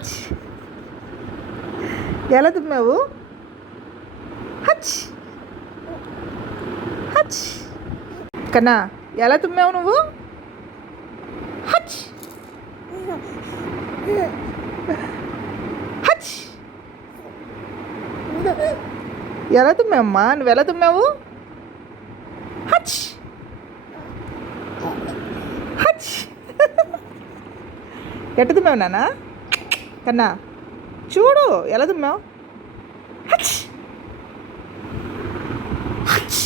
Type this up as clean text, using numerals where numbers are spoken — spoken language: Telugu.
హచ్. ఎలా తుమ్మావు? హచ్ హచ్. కన్నా ఎలా తుమ్మావు నువ్వు? హచ్ హచ్. ఎలా తుమ్మావమ్మా? నువ్వు ఎలా తుమ్మావు? హచ్ హచ్. ఎట్ట తుమ్మావు నాన్న? కన్నా చూడు ఎలా తుమ్మావు? హచ్ హచ్.